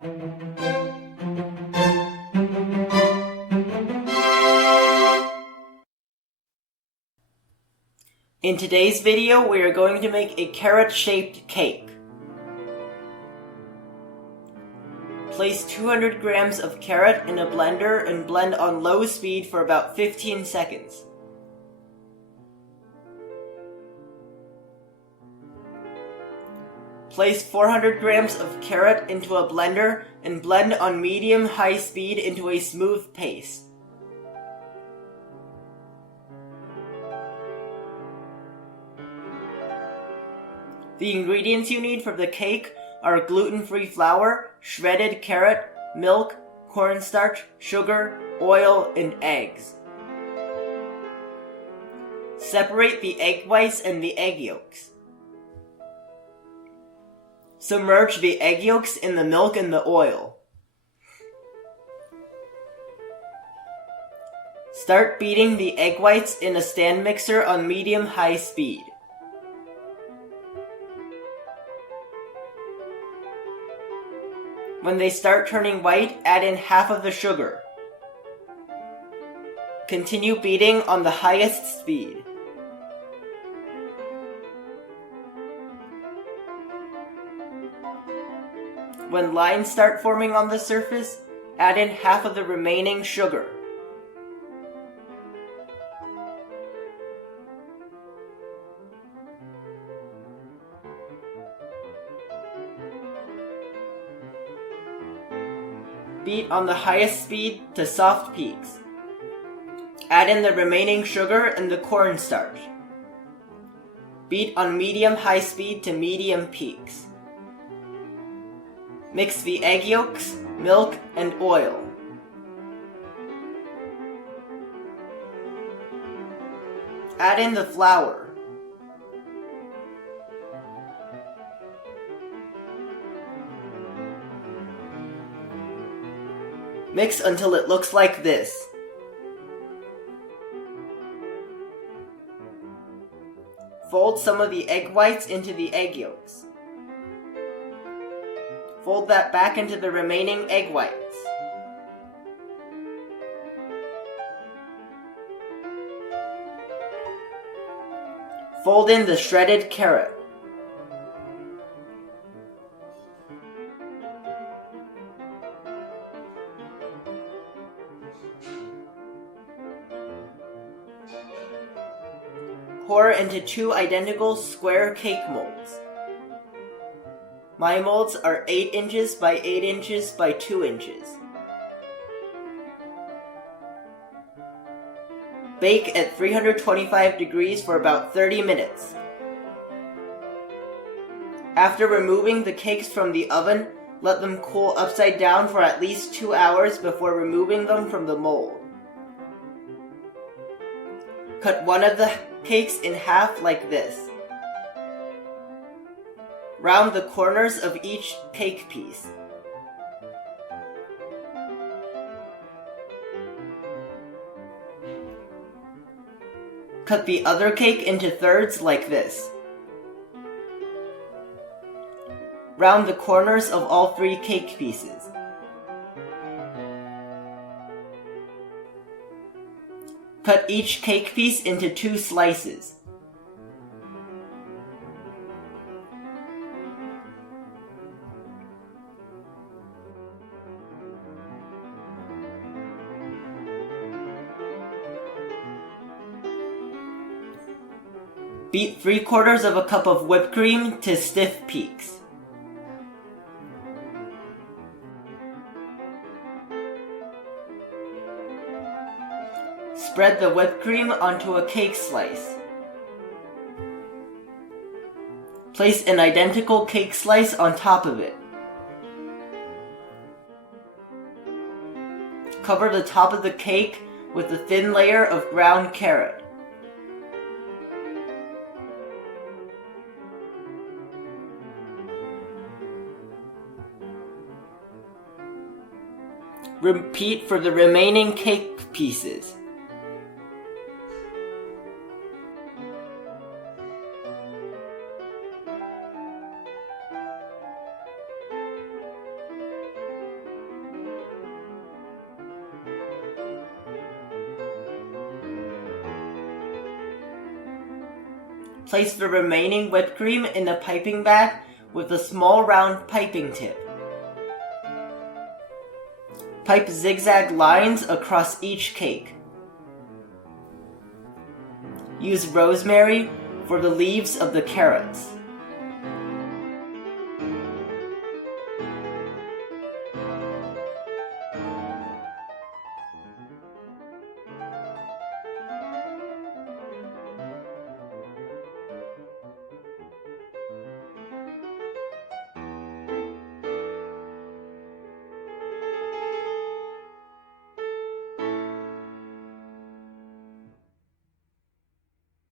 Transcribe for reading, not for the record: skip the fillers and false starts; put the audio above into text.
In today's video, we are going to make a carrot-shaped cake. Place 200 grams of carrot in a blender and blend on low speed for about 15 seconds. Place 400 grams of carrot into a blender and blend on medium-high speed into a smooth paste. The ingredients you need for the cake are gluten-free flour, shredded carrot, milk, cornstarch, sugar, oil, and eggs. Separate the egg whites and the egg yolks. Submerge the egg yolks in the milk and the oil. Start beating the egg whites in a stand mixer on medium-high speed. When they start turning white, add in half of the sugar. Continue beating on the highest speed. When lines start forming on the surface, add in half of the remaining sugar. Beat on the highest speed to soft peaks. Add in the remaining sugar and the cornstarch. Beat on medium-high speed to medium peaks. Mix the egg yolks, milk, and oil. Add in the flour. Mix until it looks like this. Fold some of the egg whites into the egg yolks. Fold that back into the remaining egg whites. Fold in the shredded carrot. Pour into 2 identical square cake molds. My molds are 8 inches by 8 inches by 2 inches. Bake at 325 degrees for about 30 minutes. After removing the cakes from the oven, let them cool upside down for at least 2 hours before removing them from the mold. Cut one of the cakes in half like this. Round the corners of each cake piece. Cut the other cake into thirds like this. Round the corners of all 3 cake pieces. Cut each cake piece into 2 slices. Beat 3/4 of a cup of whipped cream to stiff peaks. Spread the whipped cream onto a cake slice. Place an identical cake slice on top of it. Cover the top of the cake with a thin layer of ground carrot. Repeat for the remaining cake pieces. Place the remaining whipped cream in a piping bag with a small round piping tip. Pipe zigzag lines across each cake. Use rosemary for the leaves of the carrots.